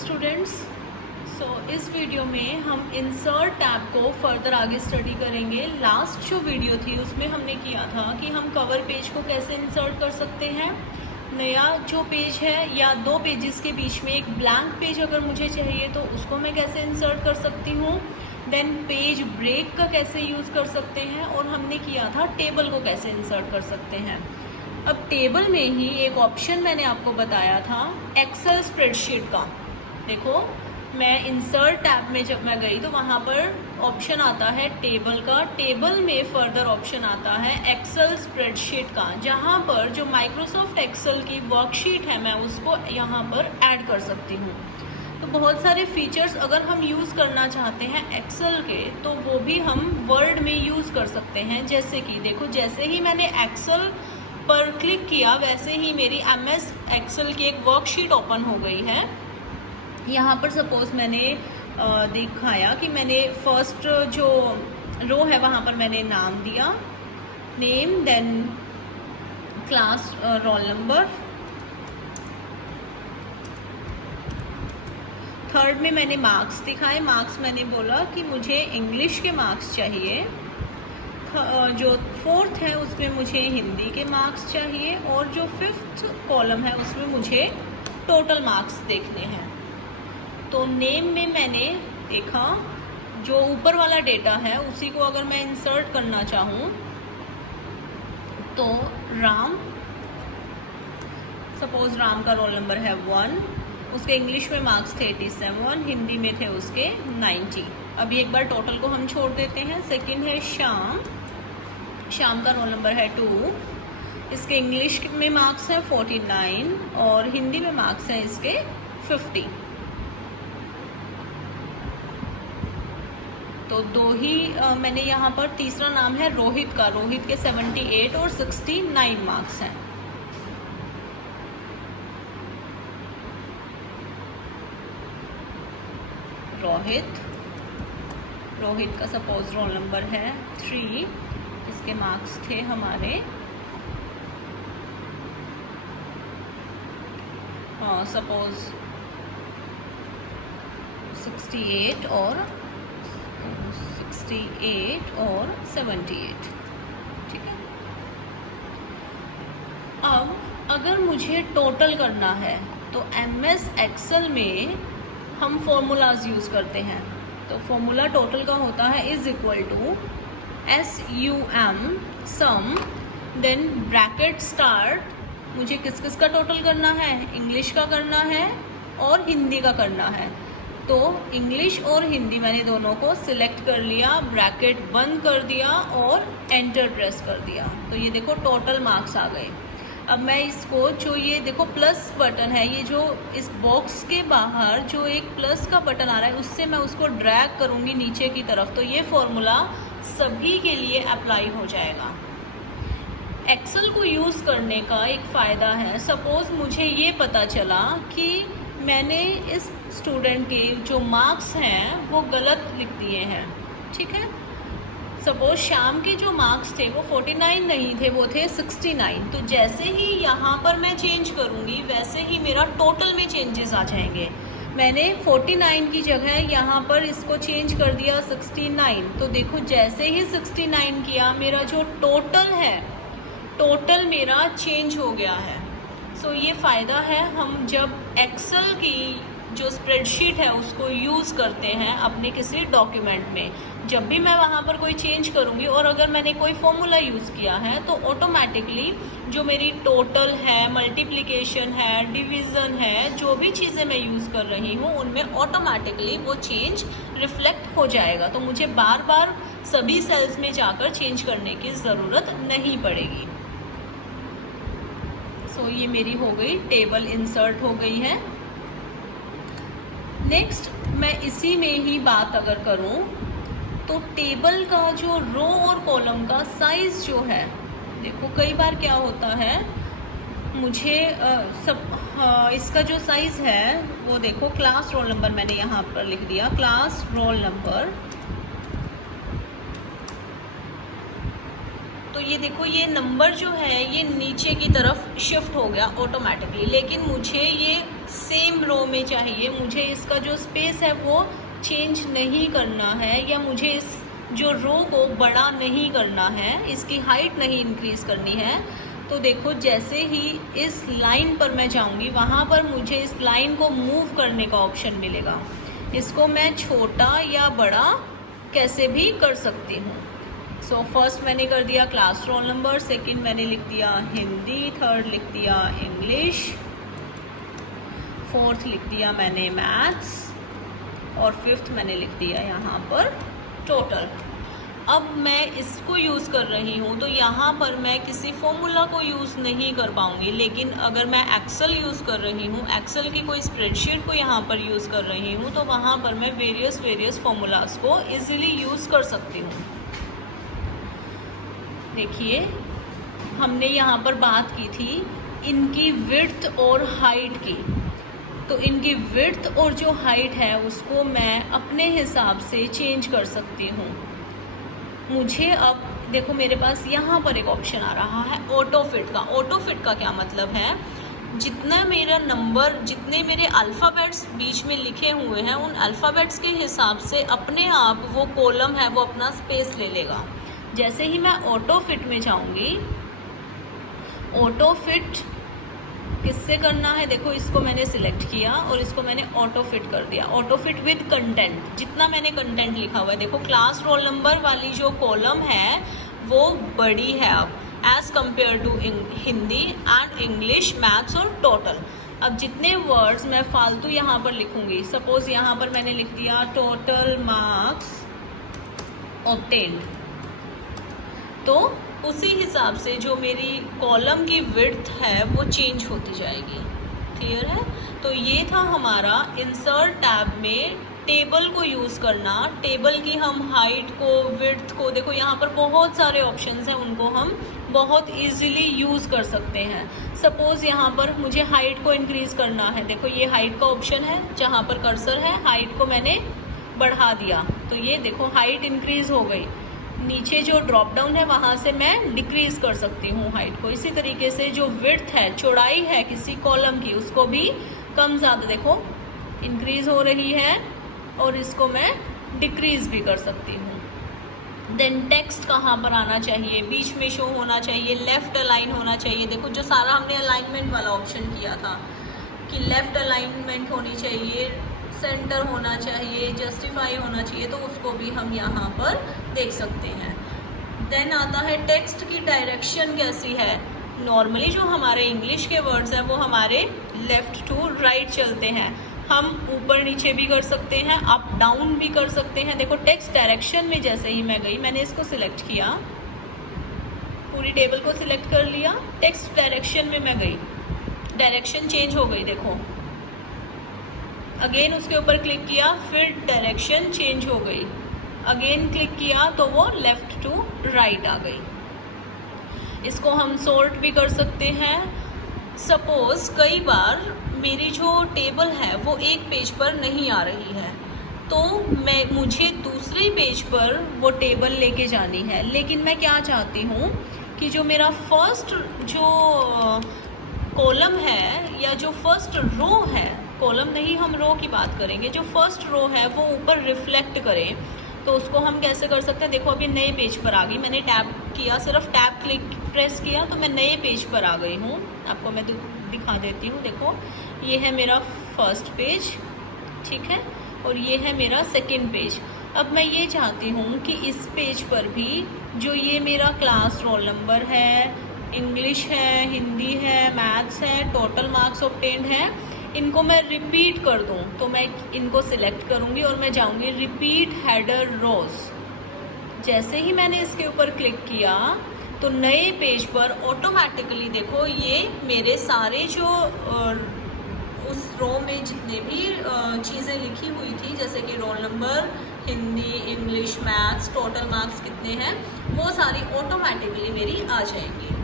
Students, इस video में हम इंसर्ट टैब को फर्दर आगे स्टडी करेंगे। लास्ट जो वीडियो थी उसमें हमने किया था कि हम कवर पेज को कैसे इंसर्ट कर सकते हैं। नया जो पेज है या दो पेजेस के बीच में एक ब्लैंक पेज अगर मुझे चाहिए तो उसको मैं कैसे इंसर्ट कर सकती हूँ। देन पेज ब्रेक का कैसे यूज़ कर सकते हैं, और हमने किया था टेबल को कैसे इंसर्ट कर सकते हैं। अब टेबल में ही एक ऑप्शन मैंने आपको बताया था एक्सेल स्प्रेडशीट का। देखो, मैं इंसर्ट टैब में जब मैं गई तो वहाँ पर ऑप्शन आता है टेबल का। टेबल में फर्दर ऑप्शन आता है एक्सेल स्प्रेडशीट का, जहाँ पर जो माइक्रोसॉफ्ट एक्सेल की वर्कशीट है मैं उसको यहाँ पर ऐड कर सकती हूँ। तो बहुत सारे फीचर्स अगर हम यूज़ करना चाहते हैं एक्सेल के तो वो भी हम वर्ड में यूज़ कर सकते हैं। जैसे कि देखो, जैसे ही मैंने एक्सेल पर क्लिक किया वैसे ही मेरी एमएस एक्सेल की एक वर्कशीट ओपन हो गई है। यहाँ पर सपोज़ मैंने दिखाया कि मैंने फर्स्ट जो रो है वहाँ पर मैंने नाम दिया, name, then class, roll number. Third में मैंने मार्क्स दिखाए। मार्क्स मैंने बोला कि मुझे इंग्लिश के मार्क्स चाहिए। जो फोर्थ है उसमें मुझे हिंदी के मार्क्स चाहिए, और जो फिफ्थ कॉलम है उसमें मुझे टोटल मार्क्स देखने हैं। तो नेम में मैंने देखा जो ऊपर वाला डेटा है उसी को अगर मैं इंसर्ट करना चाहूँ तो राम, सपोज राम का रोल नंबर है 1, उसके इंग्लिश में मार्क्स थे 87, हिंदी में थे उसके 90। अभी एक बार टोटल को हम छोड़ देते हैं। सेकंड है श्याम, श्याम का रोल नंबर है 2, इसके इंग्लिश में मार्क्स हैं 49 और हिंदी में मार्क्स हैं इसके 50। तो दो ही मैंने यहाँ पर तीसरा नाम है रोहित का, रोहित के 78 और 69 मार्क्स हैं। रोहित का सपोज रोल नंबर है 3, इसके मार्क्स थे हमारे सपोज 68 और 78। ठीक है। अब अगर मुझे टोटल करना है तो एमएस एक्सेल में हम फॉर्मूलाज यूज़ करते हैं। तो फॉर्मूला टोटल का होता है is equal to SUM sum, then bracket start. मुझे किस किस का टोटल करना है, इंग्लिश का करना है और हिंदी का करना है। तो इंग्लिश और हिंदी मैंने दोनों को सिलेक्ट कर लिया, ब्रैकेट बंद कर दिया और एंटर प्रेस कर दिया। तो ये देखो टोटल मार्क्स आ गए। अब मैं इसको, जो ये देखो प्लस बटन है, ये जो इस बॉक्स के बाहर जो एक प्लस का बटन आ रहा है उससे मैं उसको ड्रैग करूँगी नीचे की तरफ, तो ये फॉर्मूला सभी के लिए अप्लाई हो जाएगा। एक्सेल को यूज़ करने का एक फ़ायदा है, सपोज़ मुझे ये पता चला कि मैंने इस स्टूडेंट के जो मार्क्स हैं वो गलत लिख दिए हैं। ठीक है। सपोज श्याम के जो मार्क्स थे वो 49 नहीं थे, वो थे 69। तो जैसे ही यहाँ पर मैं चेंज करूँगी वैसे ही मेरा टोटल में चेंजेस आ जाएंगे। मैंने 49 की जगह यहाँ पर इसको चेंज कर दिया 69। तो देखो, जैसे ही 69 किया मेरा जो टोटल है, टोटल मेरा चेंज हो गया है। सो ये फ़ायदा है हम जब एक्सेल की जो स्प्रेडशीट है उसको यूज़ करते हैं अपने किसी डॉक्यूमेंट में। जब भी मैं वहाँ पर कोई चेंज करूँगी और अगर मैंने कोई फॉर्मूला यूज़ किया है तो ऑटोमेटिकली जो मेरी टोटल है, मल्टीप्लिकेशन है, डिवीज़न है, जो भी चीज़ें मैं यूज़ कर रही हूँ उनमें ऑटोमेटिकली वो चेंज रिफ्लेक्ट हो जाएगा। तो मुझे बार बार सभी सेल्स में जाकर चेंज करने की ज़रूरत नहीं पड़ेगी। सो ये मेरी हो गई, टेबल इंसर्ट हो गई है। नेक्स्ट मैं इसी में ही बात अगर करूं तो टेबल का जो रो और कॉलम का साइज़ जो है, देखो कई बार क्या होता है, मुझे इसका जो साइज़ है वो देखो, क्लास रोल नंबर मैंने यहाँ पर लिख दिया, क्लास रोल नंबर। तो ये देखो, ये नंबर जो है ये नीचे की तरफ शिफ्ट हो गया ऑटोमेटिकली, लेकिन मुझे ये सेम रो में चाहिए, मुझे इसका जो स्पेस है वो चेंज नहीं करना है, या मुझे इस जो रो को बड़ा नहीं करना है, इसकी हाइट नहीं इंक्रीज़ करनी है। तो देखो जैसे ही इस लाइन पर मैं जाऊंगी वहाँ पर मुझे इस लाइन को मूव करने का ऑप्शन मिलेगा। इसको मैं छोटा या बड़ा कैसे भी कर सकती हूँ। सो फर्स्ट मैंने कर दिया क्लास रोल नंबर, सेकंड मैंने लिख दिया हिंदी, थर्ड लिख दिया इंग्लिश, फोर्थ लिख दिया मैंने मैथ्स, और फिफ्थ मैंने लिख दिया यहाँ पर टोटल। अब मैं इसको यूज़ कर रही हूँ तो यहाँ पर मैं किसी फॉर्मूला को यूज़ नहीं कर पाऊँगी, लेकिन अगर मैं एक्सेल यूज़ कर रही हूँ, एक्सेल की कोई स्प्रेडशीट को यहाँ पर यूज़ कर रही हूँ, तो वहाँ पर मैं वेरियस फॉर्मूलाज को इजीली यूज़ कर सकती हूँ। देखिए हमने यहाँ पर बात की थी इनकी विड्थ और हाइट की, तो इनकी विड्थ और जो हाइट है उसको मैं अपने हिसाब से चेंज कर सकती हूँ। मुझे अब देखो मेरे पास यहाँ पर एक ऑप्शन आ रहा है ऑटो फिट का। ऑटो फिट का क्या मतलब है, जितना मेरा नंबर, जितने मेरे अल्फ़ाबेट्स बीच में लिखे हुए हैं उन अल्फ़ाबेट्स के हिसाब से अपने आप वो कॉलम है वो अपना स्पेस ले लेगा। जैसे ही मैं ऑटो फिट में जाऊँगी, ऑटो फिट किससे करना है, देखो इसको मैंने सिलेक्ट किया और इसको मैंने ऑटो फिट कर दिया। ऑटो फिट विद कंटेंट, जितना मैंने कंटेंट लिखा हुआ है, देखो क्लास रोल नंबर वाली जो कॉलम है वो बड़ी है अब as compare to Hindi and English, maths और टोटल। अब जितने वर्ड्स मैं फालतू यहाँ पर लिखूँगी, सपोज़ यहाँ पर मैंने लिख दिया टोटल मार्क्स ऑब्टेन्ड, तो उसी हिसाब से जो मेरी कॉलम की विड्थ है वो चेंज होती जाएगी। क्लियर है? तो ये था हमारा इंसर्ट टैब में टेबल को यूज़ करना। टेबल की हम हाइट को, विड्थ को, देखो यहाँ पर बहुत सारे ऑप्शंस हैं, उनको हम बहुत इजीली यूज़ कर सकते हैं। सपोज़ यहाँ पर मुझे हाइट को इंक्रीज़ करना है, देखो ये हाइट का ऑप्शन है, जहाँ पर कर्सर है हाइट को मैंने बढ़ा दिया, तो ये देखो हाइट इंक्रीज़ हो गई। नीचे जो ड्रॉप डाउन है वहाँ से मैं डिक्रीज़ कर सकती हूँ हाइट को। इसी तरीके से जो विड्थ है, चौड़ाई है किसी कॉलम की, उसको भी कम ज़्यादा देखो इंक्रीज़ हो रही है, और इसको मैं डिक्रीज़ भी कर सकती हूँ। देन टेक्स्ट कहाँ पर आना चाहिए, बीच में शो होना चाहिए, लेफ़्ट अलाइन होना चाहिए। देखो जो सारा हमने अलाइनमेंट वाला ऑप्शन किया था कि लेफ़्ट अलाइनमेंट होनी चाहिए, सेंटर होना चाहिए, जस्टिफाई होना चाहिए, तो उसको भी हम यहाँ पर देख सकते हैं। देन आता है टेक्स्ट की डायरेक्शन कैसी है। नॉर्मली जो हमारे इंग्लिश के वर्ड्स हैं वो हमारे लेफ़्ट टू राइट चलते हैं, हम ऊपर नीचे भी कर सकते हैं, अप डाउन भी कर सकते हैं। देखो टेक्स्ट डायरेक्शन में जैसे ही मैं गई, मैंने इसको सिलेक्ट किया, पूरी टेबल को सिलेक्ट कर लिया, टेक्स्ट डायरेक्शन में मैं गई, डायरेक्शन चेंज हो गई। देखो अगेन उसके ऊपर क्लिक किया, फिर डायरेक्शन चेंज हो गई, अगेन क्लिक किया तो वो लेफ़्ट टू राइट आ गई। इसको हम सॉर्ट भी कर सकते हैं। सपोज़ कई बार मेरी जो टेबल है वो एक पेज पर नहीं आ रही है, तो मुझे दूसरे पेज पर वो टेबल लेके जानी है, लेकिन मैं क्या चाहती हूँ कि जो मेरा फर्स्ट जो कॉलम है या जो फर्स्ट रो है, कॉलम नहीं हम रो की बात करेंगे, जो फर्स्ट रो है वो ऊपर रिफ्लेक्ट करे। तो उसको हम कैसे कर सकते हैं, देखो अभी नए पेज पर आ गई, मैंने टैब किया, सिर्फ टैब क्लिक प्रेस किया तो मैं नए पेज पर आ गई हूँ। आपको मैं दिखा देती हूँ, देखो ये है मेरा फर्स्ट पेज, ठीक है, और ये है मेरा सेकंड पेज। अब मैं ये चाहती हूँ कि इस पेज पर भी जो ये मेरा क्लास रोल नंबर है, इंग्लिश है, हिंदी है, मैथ्स है, टोटल मार्क्स ऑब्टेन्ड है, इनको मैं रिपीट कर दूं। तो मैं इनको सिलेक्ट करूंगी और मैं जाऊंगी रिपीट हेडर रोज। जैसे ही मैंने इसके ऊपर क्लिक किया तो नए पेज पर ऑटोमेटिकली देखो ये मेरे सारे जो उस रो में जितने भी चीज़ें लिखी हुई थी, जैसे कि roll number, Hindi, English, maths, total marks कितने हैं, वो सारी ऑटोमेटिकली मेरी आ जाएंगी।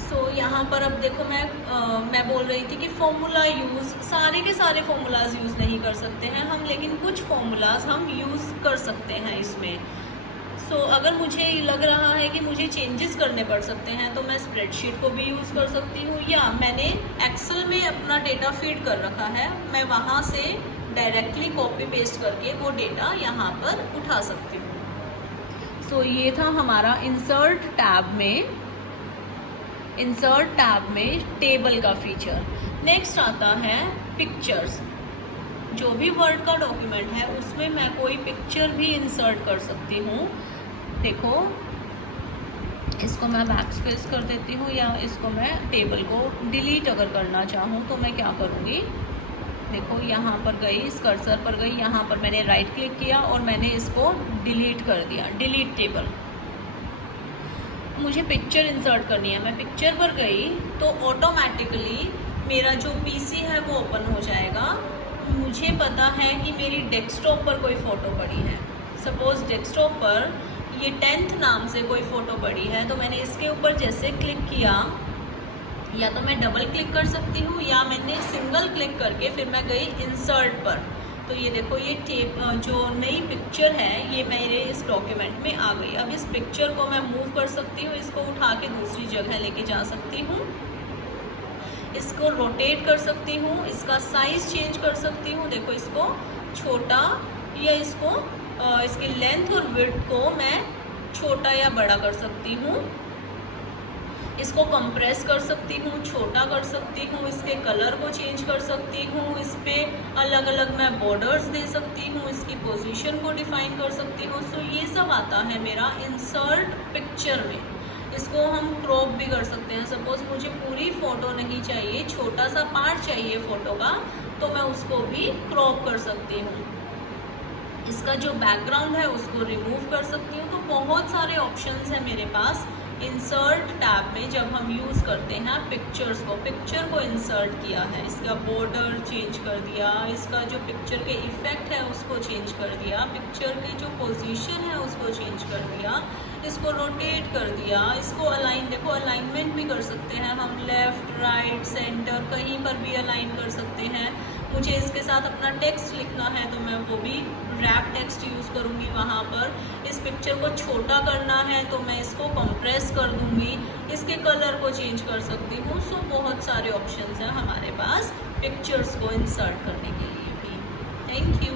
सो यहाँ पर अब देखो मैं बोल रही थी कि फॉर्मूला यूज़, सारे के सारे फॉर्मूलाज यूज़ नहीं कर सकते हैं हम, लेकिन कुछ फॉर्मूलाज हम यूज़ कर सकते हैं इसमें। अगर मुझे लग रहा है कि मुझे चेंजेस करने पड़ सकते हैं तो मैं स्प्रेडशीट को भी यूज़ कर सकती हूँ, या मैंने एक्सेल में अपना डेटा फीड कर रखा है, मैं वहाँ से डायरेक्टली कॉपी पेस्ट करके वो डेटा यहाँ पर उठा सकती हूँ। ये था हमारा इंसर्ट टैब में टेबल का फीचर। नेक्स्ट आता है पिक्चर्स। जो भी वर्ड का डॉक्यूमेंट है उसमें मैं कोई पिक्चर भी इंसर्ट कर सकती हूँ। देखो, इसको मैं बैक स्पेस कर देती हूँ, या इसको मैं टेबल को डिलीट अगर करना चाहूँ तो मैं क्या करूँगी, देखो यहाँ पर गई, इस कर्सर पर गई, यहाँ पर मैंने राइट क्लिक किया और मैंने इसको डिलीट कर दिया, डिलीट टेबल। मुझे पिक्चर इंसर्ट करनी है, मैं पिक्चर पर गई तो ऑटोमेटिकली मेरा जो पीसी है वो ओपन हो जाएगा। मुझे पता है कि मेरी डेस्कटॉप पर कोई फ़ोटो पड़ी है, सपोज़ डेस्कटॉप पर ये 10th नाम से कोई फ़ोटो पड़ी है, तो मैंने इसके ऊपर जैसे क्लिक किया, या तो मैं डबल क्लिक कर सकती हूँ या मैंने सिंगल क्लिक करके फिर मैं गई इंसर्ट पर, तो ये देखो ये जो नई पिक्चर है ये मेरे इस डॉक्यूमेंट में आ गई। अब इस पिक्चर को मैं मूव कर सकती हूँ, इसको उठा के दूसरी जगह लेके जा सकती हूँ, इसको रोटेट कर सकती हूँ, इसका साइज़ चेंज कर सकती हूँ। देखो इसको छोटा या इसको इसकी लेंथ और विड्थ को मैं छोटा या बड़ा कर सकती हूँ, इसको कंप्रेस कर सकती हूँ, छोटा कर सकती हूँ, इसके कलर को चेंज कर सकती हूँ, इस पर अलग अलग मैं बॉर्डर्स दे सकती हूँ, इसकी पोजीशन को डिफाइन कर सकती हूँ। ये सब आता है मेरा इंसर्ट पिक्चर में। इसको हम क्रॉप भी कर सकते हैं। सपोज मुझे पूरी फ़ोटो नहीं चाहिए, छोटा सा पार्ट चाहिए फ़ोटो का, तो मैं उसको भी क्रॉप कर सकती हूँ। इसका जो बैकग्राउंड है उसको रिमूव कर सकती हूँ। तो बहुत सारे ऑप्शंस हैं मेरे पास इंसर्ट टैब में। जब हम यूज़ करते हैं पिक्चर को इंसर्ट किया है, इसका बॉर्डर चेंज कर दिया, इसका जो पिक्चर के इफ़ेक्ट है उसको चेंज कर दिया, पिक्चर की जो पोजीशन है उसको चेंज कर दिया, इसको रोटेट कर दिया, इसको अलाइन, देखो अलाइनमेंट भी कर सकते हैं हम, लेफ़्ट राइट सेंटर कहीं पर भी अलाइन कर सकते हैं। मुझे इसके साथ अपना टेक्स्ट लिखना है तो मैं वो भी रैप टेक्स्ट यूज़ करूँगी वहाँ पर। इस पिक्चर को छोटा करना है तो मैं इसको कंप्रेस कर दूँगी, इसके कलर को चेंज कर सकती हूँ। बहुत सारे ऑप्शंस हैं हमारे पास पिक्चर्स को इंसर्ट करने के लिए भी। Thank you.